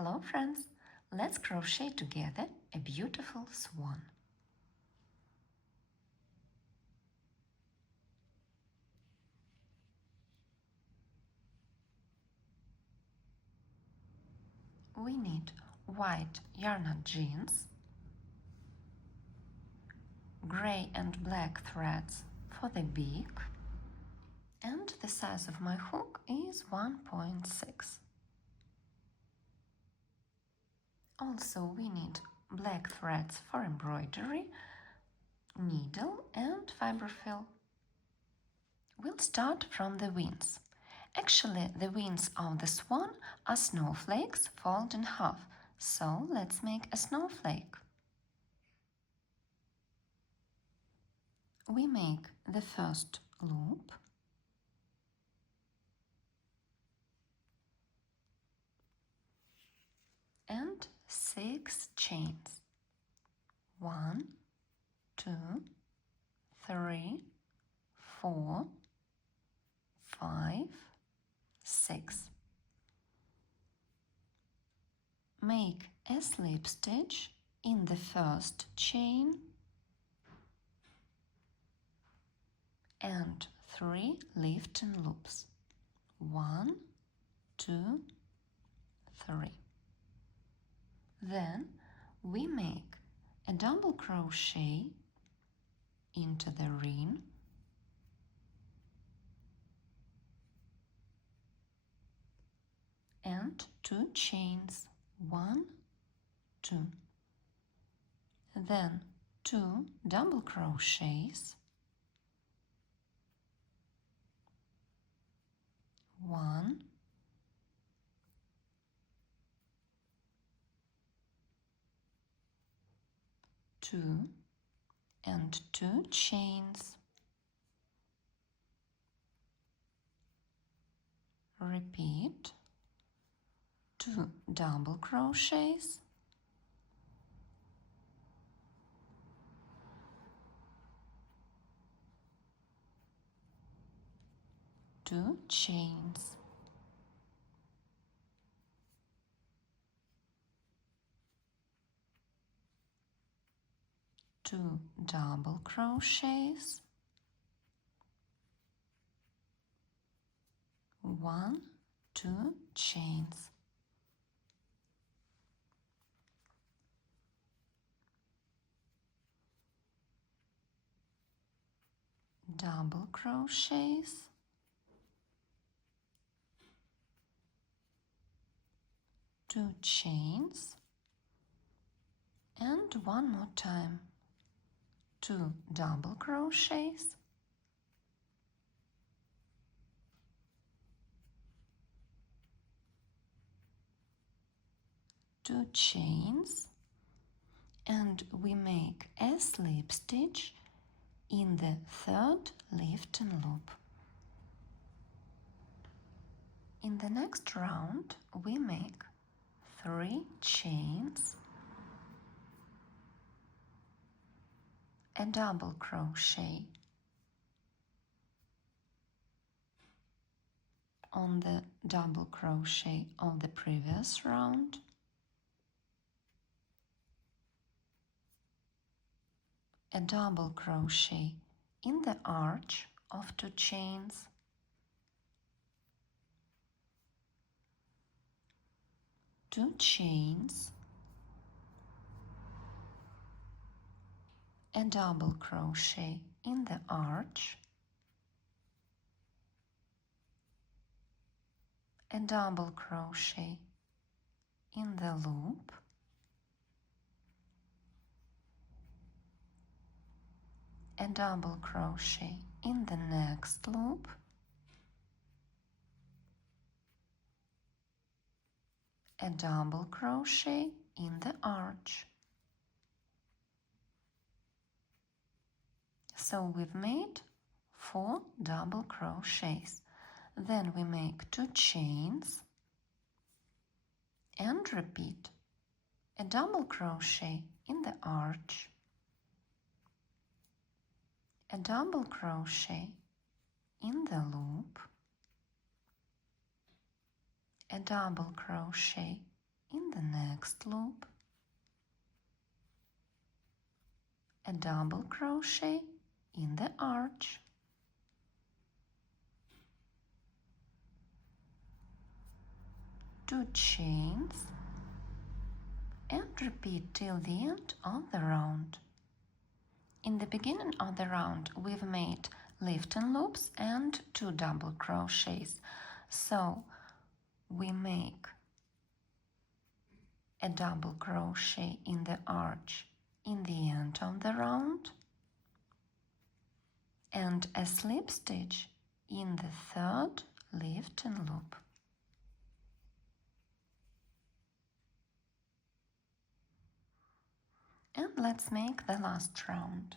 Hello friends! Let's crochet together a beautiful swan. We need white yarn jeans, gray and black threads for the beak, and the size of my hook is 1.6. Also, we need black threads for embroidery, needle and fiberfill. We'll start from the wings. Actually, the wings of the swan are snowflakes folded in half, so let's make a snowflake. We make the first loop, and 6 chains. 1, 2, 3, 4, 5, 6. Make a slip stitch in the first chain and 3 lifting loops. 1, 2, 3. Then we make a double crochet into the ring and 2 chains. 1, 2. Then 2 double crochets. 1, 2, and 2 chains. Repeat. 2 double crochets. 2 chains. 2 double crochets. 1, 2 chains. Double crochets. 2 chains, and one more time 2 double crochets, 2 chains, and we make a slip stitch in the third lifting loop. In the next round we make 3 chains, a double crochet on the double crochet of the previous round, a double crochet in the arch of 2 chains, two chains, a double crochet in the arch, a double crochet in the loop, a double crochet in the next loop, a double crochet in the arch. So we've made 4 double crochets. Then we make 2 chains and repeat a double crochet in the arch, a double crochet in the loop, a double crochet in the next loop, a double crochet in the arch, two chains, and repeat till the end of the round. In the beginning of the round, we've made lifting loops and two double crochets, so we make a double crochet in the arch in the end of the round and a slip stitch in the third lifting loop. And let's make the last round.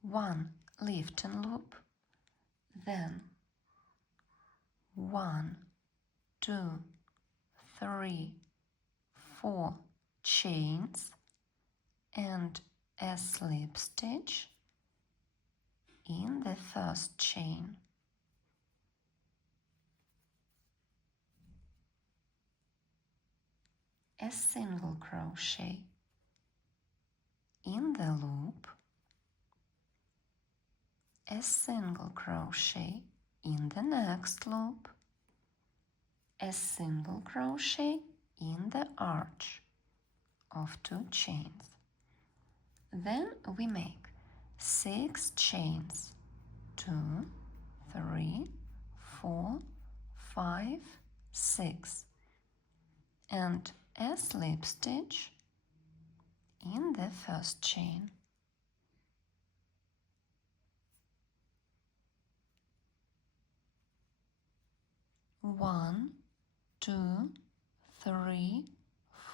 One lifting loop, then 1, 2, 3, 4 chains and a slip stitch in the first chain. A single crochet in the loop, a single crochet in the next loop, a single crochet in the arch of two chains. Then we make 6 chains, 2, 3, 4, 5, 6, and a slip stitch in the first chain. One, 2, 3,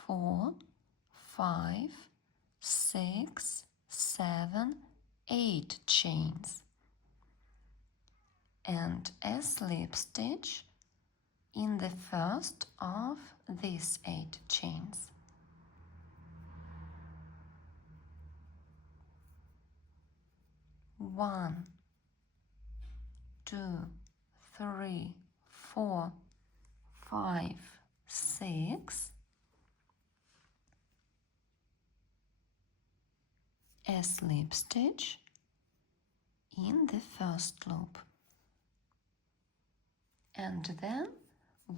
4, 5, 6, 7, 8 chains and a slip stitch in the first of these 8 chains. One, 2, 3, 4, 5, 6, a slip stitch in the first loop, and then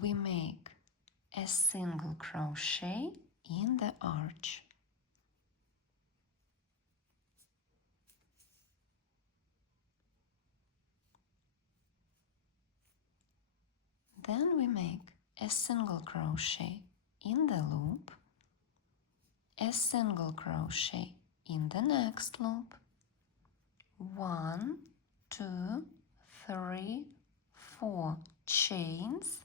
we make a single crochet in the arch. Then we make a single crochet in the loop, a single crochet in the next loop, 1, 2, 3, 4 chains,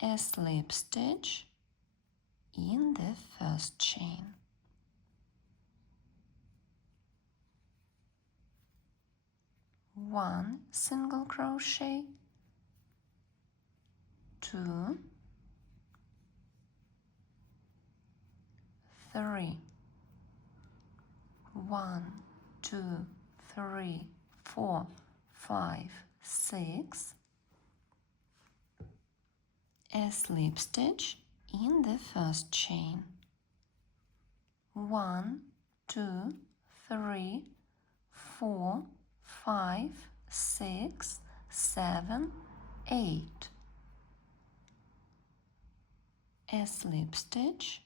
a slip stitch in the first chain. One single crochet, 2, 3, 1, 2, 3, 4, 5, 6, a slip stitch in the first chain. 1, 2, 3, 4, 5, 6, 7, 8. A slip stitch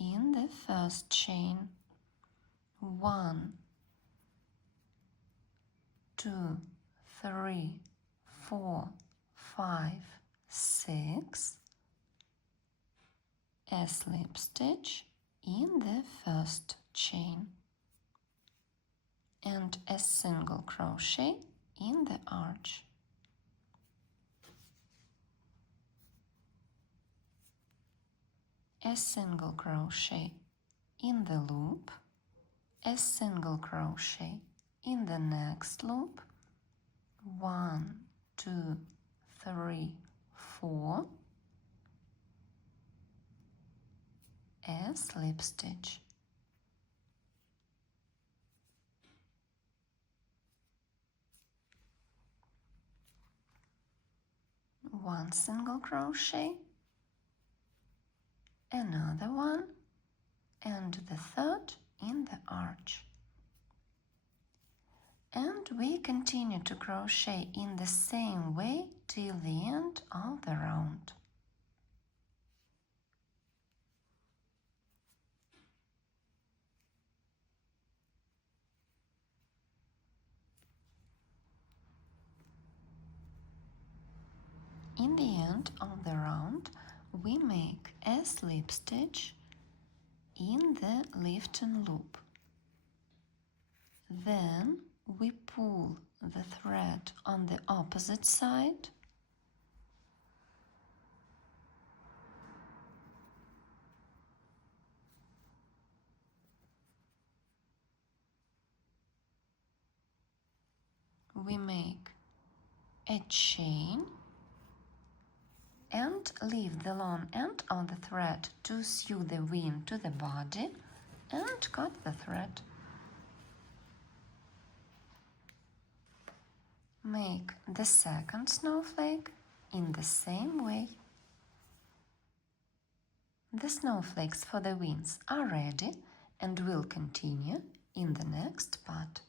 in the first chain. 1, 2, 3, 4, 5, 6. A slip stitch in the first chain and a single crochet in the arch. A single crochet in the loop, a single crochet in the next loop, 1, 2, 3, 4, a slip stitch. One single crochet, another one, and the third in the arch. And we continue to crochet in the same way till the end of the round. In the end of the round, we make a slip stitch in the lifting loop. Then we pull the thread on the opposite side we make a chain and leave the long end of the thread to sew the wing to the body and cut the thread. Make the second snowflake in the same way. The snowflakes for the wings are ready and will continue in the next part.